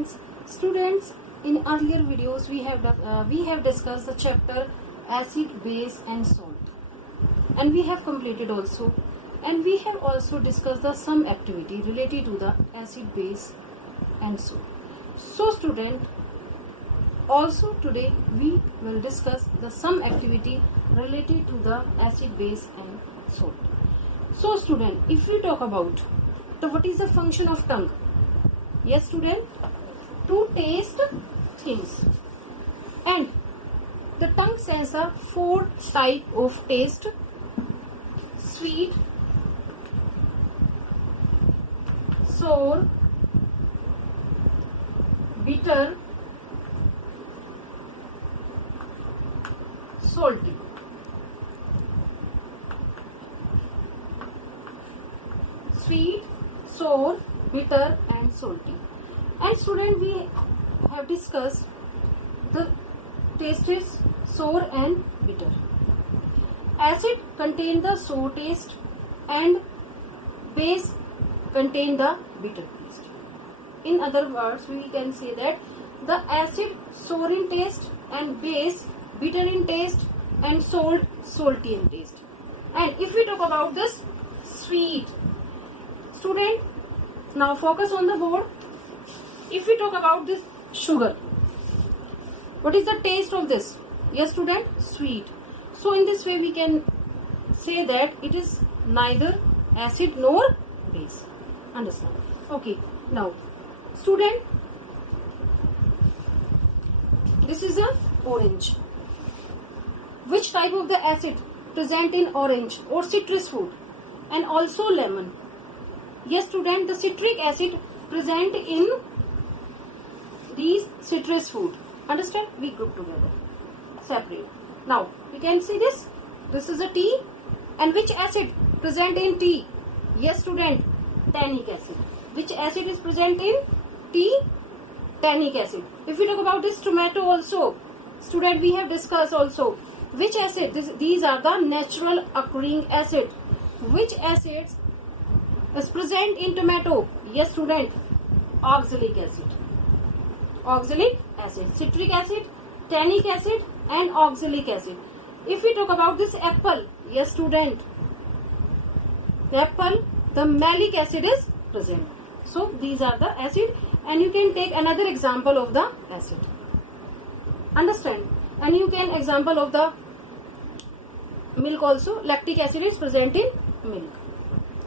mornings, students. In earlier videos, we have discussed the chapter acid, base, and salt, and we have completed also, and we have also discussed the sum activity related to the acid, base, and salt. So, student, also today we will discuss the sum activity related to the acid, base, and salt. So, student, if we talk about what is the function of tongue? Yes, student, to taste things. And the tongue sense are 4 type of taste: sweet, sour, bitter, salty. Sweet, sour, bitter, and salty. And student, we have discussed the tastes sour and bitter. Acid contain the sour taste and base contain the bitter taste. In other words, we can say that the acid sour in taste and base bitter in taste and salt salty in taste. And if we talk about this sweet, student, now focus on the board. If we talk about this sugar, what is the taste of this? Yes, student, sweet. So in this way we can say that it is neither acid nor base. Understand? Okay. Now, student, this is a orange. Which type of the acid present in orange or citrus fruit, and also lemon? Yes, student, the citric acid present in these citrus fruit. Understand? We group together, separate. Now you can see this. This is a tea, and which acid present in tea? Yes, student, tannic acid. Which acid is present in tea? Tannic acid. If we talk about this tomato also, student, we have discussed also which acid. These are the natural occurring acid. Which acids is present in tomato? Yes, student, oxalic acid. Oxalic acid, citric acid, tannic acid, and oxalic acid. If we talk about this apple, yes, student, the apple, the malic acid is present. So these are the acid, and you can take another example of the acid. Understand? And you can example of the milk also. Lactic acid is present in milk.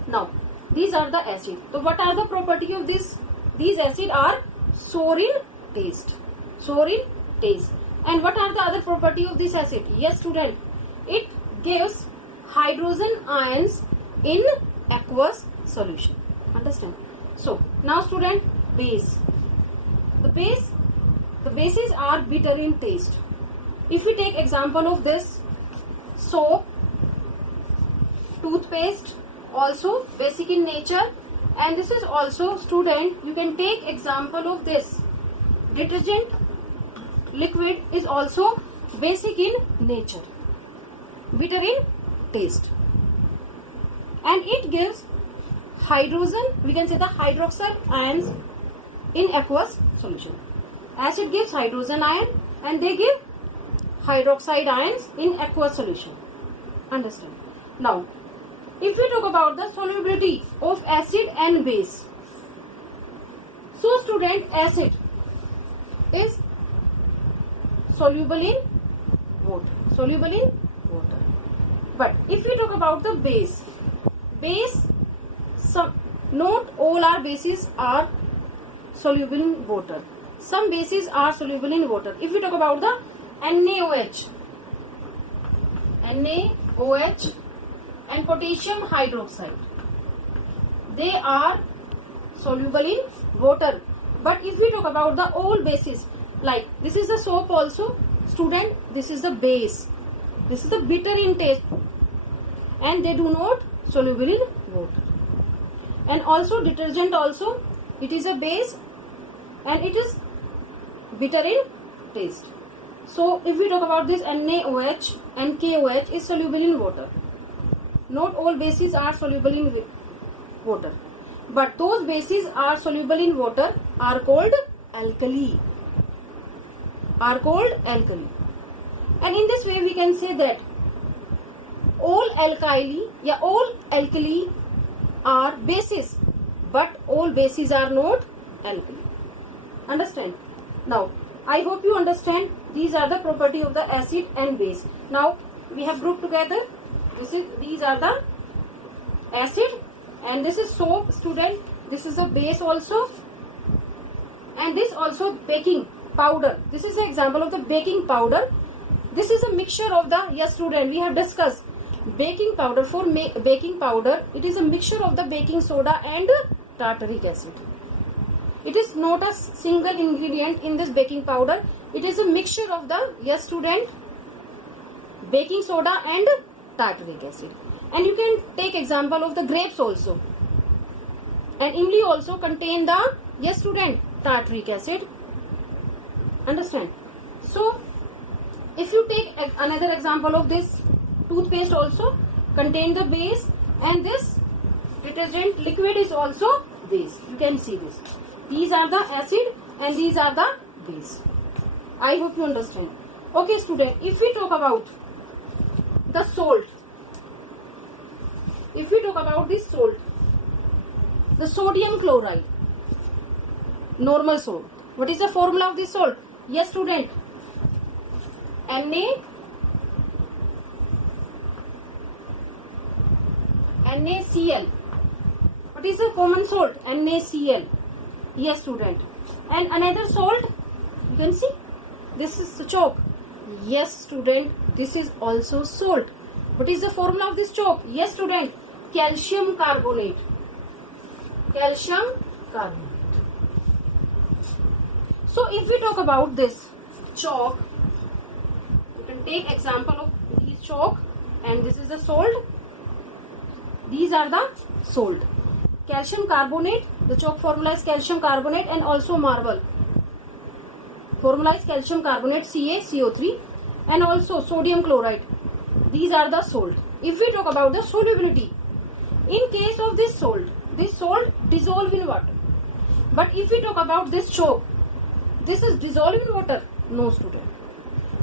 Now these are the acid. So what are the property of this? These acid are sour in taste. Sour in taste. And what are the other property of this acid? Yes, student, it gives hydrogen ions in aqueous solution. Understand? So now, student, base. The bases are bitter in taste. If we take example of this, soap, toothpaste, also basic in nature. And this is also, student, you can take example of this detergent liquid is also basic in nature, bitter in taste, and it gives hydrogen, we can say the hydroxide ions in aqueous solution. Acid gives hydrogen ion and they give hydroxide ions in aqueous solution. Understand? Now if we talk about the solubility of acid and base, so student, acid is soluble in water, but if we talk about the base, not all our bases are soluble in water. Some bases are soluble in water. If we talk about the NaOH and potassium hydroxide, they are soluble in water. But if we talk about the all bases, like this is the soap also, student, this is the base, this is the bitter in taste, and they do not soluble in water. And also detergent also, it is a base and it is bitter in taste. So if we talk about this NaOH and KOH is soluble in water. Not all bases are soluble in water, but those bases are soluble in water are called alkali, are called alkali. And in this way we can say that all alkali, yeah, all alkali are bases, but all bases are not alkali. Understand? Now, I hope you understand. These are the property of the acid and base. Now, we have grouped together. These are the acid, and this is soap, student. This is a base also, and this also baking powder. This is an example of the baking powder. This is a mixture of the, yes student, we have discussed baking powder. For baking powder, it is a mixture of the baking soda and tartaric acid. It is not a single ingredient in this baking powder. It is a mixture of the, yes student, baking soda and tartaric acid. And you can take example of the grapes also. And imli also contain the, yes student, tartaric acid. Understand? So, if you take another example of this, toothpaste also contain the base, and this detergent liquid is also base. You can see this. These are the acid and these are the base. I hope you understand. Okay student, if we talk about the salt, if we talk about this salt, the sodium chloride, normal salt. What is the formula of this salt? Yes student, NaCl. What is the common salt? NaCl. Yes student. And another salt, you can see, this is the chalk. Yes student, this is also salt. What is the formula of this chalk? Yes student, calcium carbonate. Calcium carbonate. So if we talk about this chalk, you can take example of this chalk, and this is the salt. These are the salt. Calcium carbonate, the chalk formula is calcium carbonate, and also marble. Formula is calcium carbonate, CaCO3, and also sodium chloride. These are the salt. If we talk about the solubility, in case of this salt dissolve in water. But if we talk about this chalk, this is dissolved in water? No student.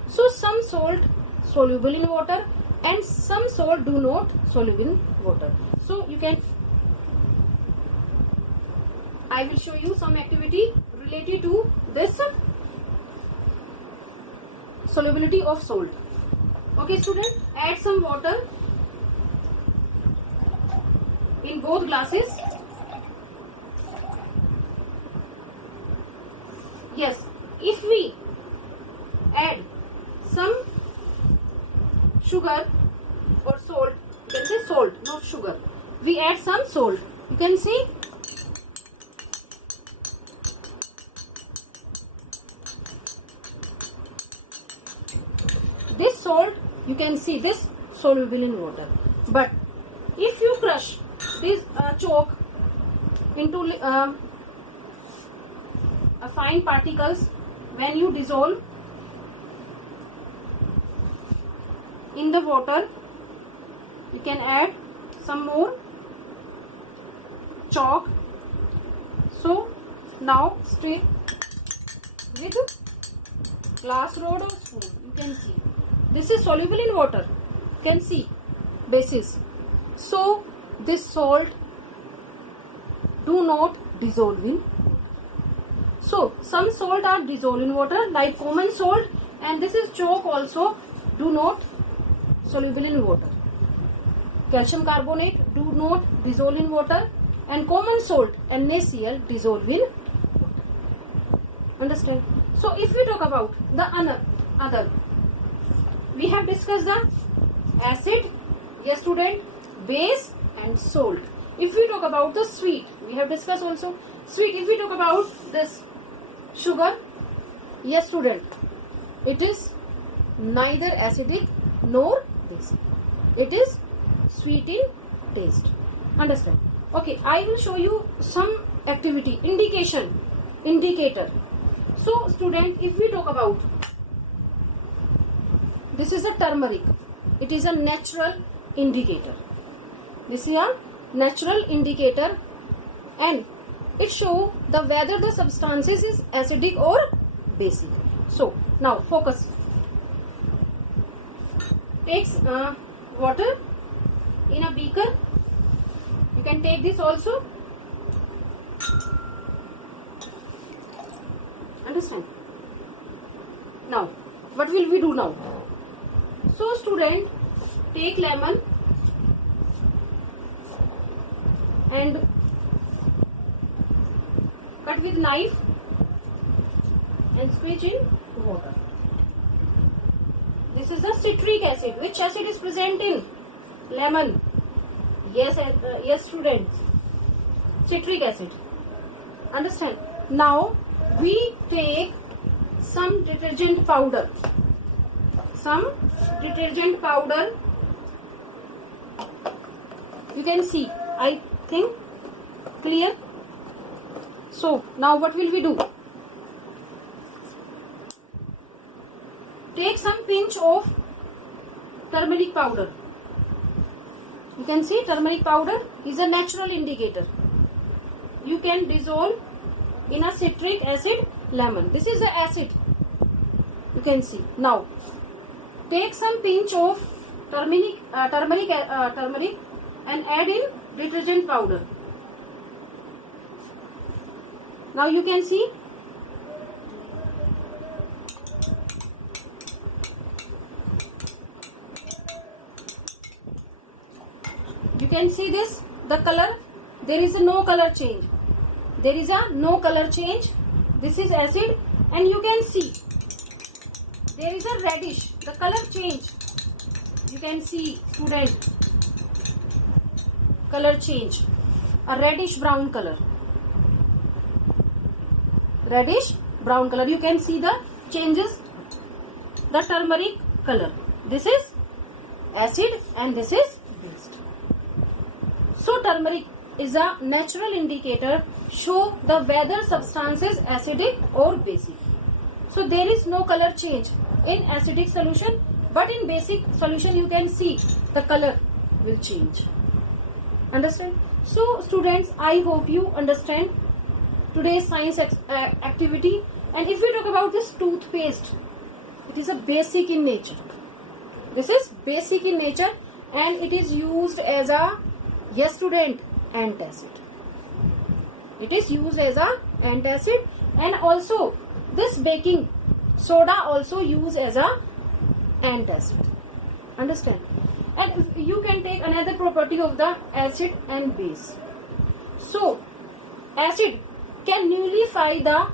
So some salt soluble in water and some salt do not soluble in water. So you can, I will show you some activity related to this solubility of salt. Okay student, add some water in both glasses. Yes, if we add some sugar or salt, you can say salt, not sugar. We add some salt. You can see this salt, you can see this soluble in water. But if you crush this chalk into fine particles, when you dissolve in the water, you can add some more chalk. So now straight with glass rod or spoon, you can see this is soluble in water. You can see basis. So this salt do not dissolve in. So some salt are dissolved in water like common salt, and this is chalk also do not soluble in water. Calcium carbonate do not dissolve in water, and common salt NaCl dissolve in water. Understand? So if we talk about the other, we have discussed the acid, yes student, base and salt. If we talk about the sweet, we have discussed also sweet. If we talk about this sugar, yes student, it is neither acidic nor basic. It is sweet in taste. Understand? Okay, I will show you some activity, indicator. So student, if we talk about, this is a turmeric. It is a natural indicator. This is a natural indicator, and it show the whether the substances is acidic or basic. So now focus. Takes water in a beaker. You can take this also. Understand? Now what will we do now? So student, take lemon and cut with knife and squeeze in water. This is the citric acid. Which acid is present in lemon? Yes, yes students, citric acid. Understand? Now we take some detergent powder. Some detergent powder. You can see, I think, clear. So now what will we do? Take some pinch of turmeric powder. You can see turmeric powder is a natural indicator. You can dissolve in a citric acid lemon. This is the acid. You can see. Now take some pinch of turmeric and add in detergent powder. Now you can see this, the color, there is a no color change. There is a no color change. This is acid, and you can see there is a reddish, the color change. You can see student, color change, a reddish brown color. Reddish brown color. You can see the changes, the turmeric color. This is acid and this is base. So turmeric is a natural indicator, show the whether substance is acidic or basic. So there is no color change in acidic solution, but in basic solution you can see the color will change. Understand? So students, I hope you understand today's science activity. And if we talk about this toothpaste, it is a basic in nature. This is basic in nature and it is used as a, yes student, antacid. It is used as a antacid, and also this baking soda also used as a antacid. Understand? And you can take another property of the acid and base. So acid can nullify the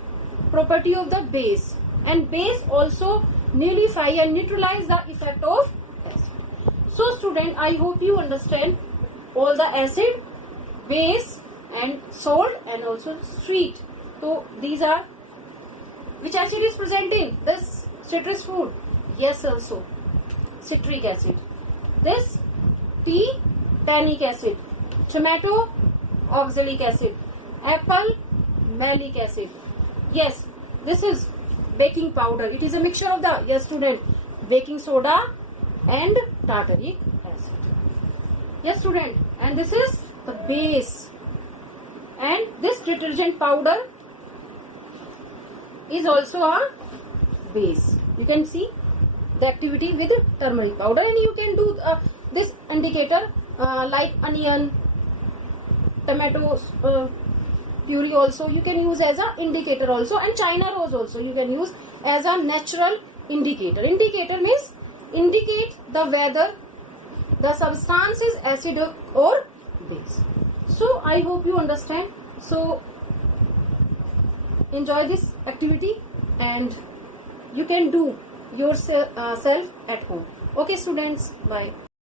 property of the base, and base also nullify and neutralize the effect of acid. So student, I hope you understand all the acid, base and salt and also sweet. So these are, which acid is present in this citrus fruit? Yes, also citric acid. This tea, tannic acid. Tomato, oxalic acid. Apple, malic acid. Yes, this is baking powder. It is a mixture of the, yes student, baking soda and tartaric acid. Yes student, and this is the base, and this detergent powder is also a base. You can see the activity with turmeric powder, and you can do this indicator like onion, tomatoes, puree also you can use as a indicator also, and China rose also you can use as a natural indicator. Indicator means indicate the whether the substance is acidic or base. So I hope you understand. So enjoy this activity and you can do yourself at home. Okay students, bye.